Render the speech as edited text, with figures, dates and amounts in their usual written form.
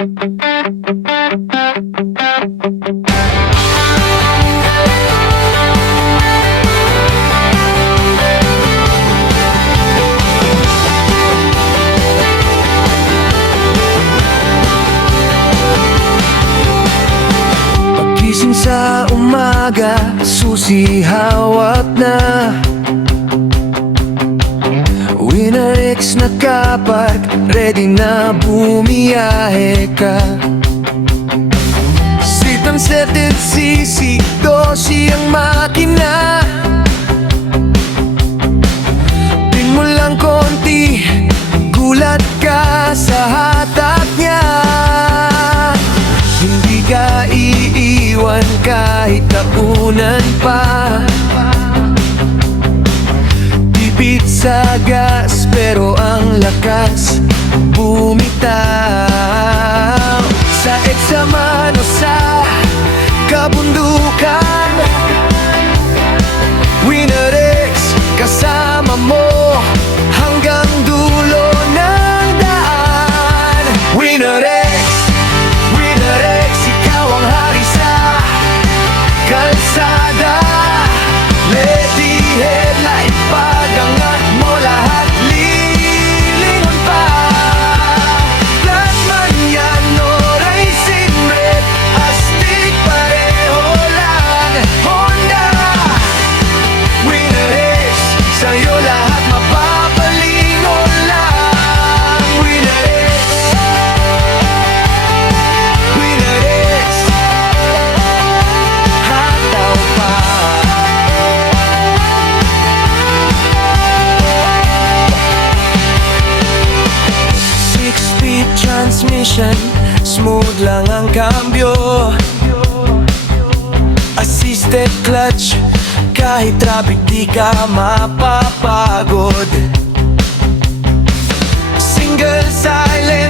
Pagising sa umaga, susihawat na Winner X nakapark, ready na bumiyahe ka. Sitang 7cc, 12 ang makina. Din mo lang konti, gulat ka sa hatak niya. Hindi ka iiwan kahit taunan pa. Tipid sa gas pero ang lakas bumitaw. Sa eksaman o sa kabundukan, Winner X kasama mo hanggang dulo ng daan. Winner X, Winner X, ikaw ang hari sa kalsada. Ready headlight, pagangat mo lahat, lilingon pa. Plasman yan o racing red, astig pareho lang. Honda, Winner X, sa'yo lahat mapapalingon lang. Winner X, Winner X, hataw pa. 6-speed transmission, smooth lang ang cambio. Assisted clutch, kahit traffic di ka mapapagod. Single silent